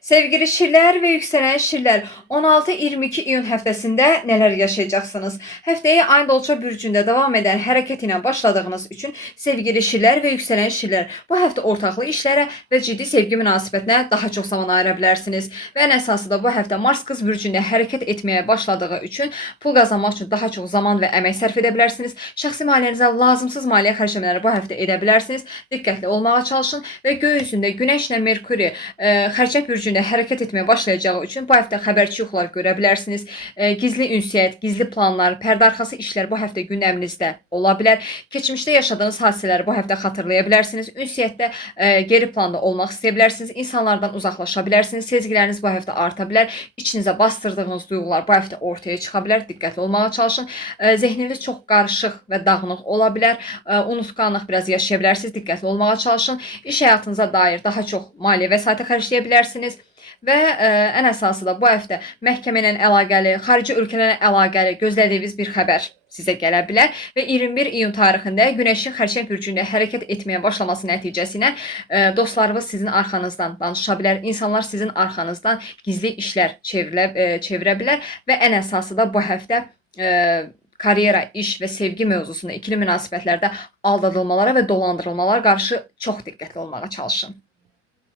Sevgili şirlər ve yükselen şirlər, 16-22 iyun həftəsində nələr yaşayacaqsınız? Həftəyi Ayın Dolça bürcündə davam edən hərəkət ilə başladığınız üçün sevgili şirlər ve yükselen şirlər, bu həftə ortaqlı işlərə və ciddi sevgi münasibətinə daha çox zaman ayıra bilərsiniz. Və ən əsası da bu həftə Mars qız bürcündə hərəkət etməyə başladığı üçün pul qazanmaq üçün daha çox zaman və əmək sərf edə bilərsiniz. Şəxsi maliyyənizə lazımsız maliyyə xərcləmələri bu həftə edə bilərsiniz. Diqqətli olmağa çalışın və göy üzündə Günəşlə Merkuri xərçəng bürcündə hərəkət etməyə başlayacağı üçün bu həftə xəbərçi yuxular görə bilərsiniz. Gizli ünsiyyət, gizli planlar, pərdarxası işlər bu həftə gündəminizdə ola bilər. Keçmişdə yaşadığınız hadisələri bu həftə xatırlaya bilərsiniz. Ünsiyyətdə geri planda olmaq istəyə bilərsiniz. İnsanlardan uzaqlaşa bilərsiniz. Sezgiləriniz bu həftə arta bilər. İçinizə bastırdığınız duyğular bu həftə ortaya çıxa bilər. Diqqətli olmağa çalışın. Zehniniz çox qarışıq və dağınıq ola bilər. Unutqanlıq biraz yaşaya bilərsiniz. Diqqətli olmağa çalışın. İş həyatınıza dair daha çox maliyyə vəsaiti xərcləyə bilərsiniz. Və ən əsası da bu həftə məhkəmə ilə əlaqəli, xarici ölkələrlə əlaqəli gözlədiyiniz bir xəbər sizə gələ bilər və 21 iyun tarixində Günəşin xərçəng bürcündə hərəkət etməyə başlaması nəticəsində dostlarınız sizin arxanızdan danışa bilər, insanlar sizin arxanızdan gizli işlər çevirə bilər və ən əsası da bu həftə karyera, iş və sevgi mövzusunda ikili münasibətlərdə aldadılmalara və dolandırılmalara qarşı çox diqqətli olmağa çalışın.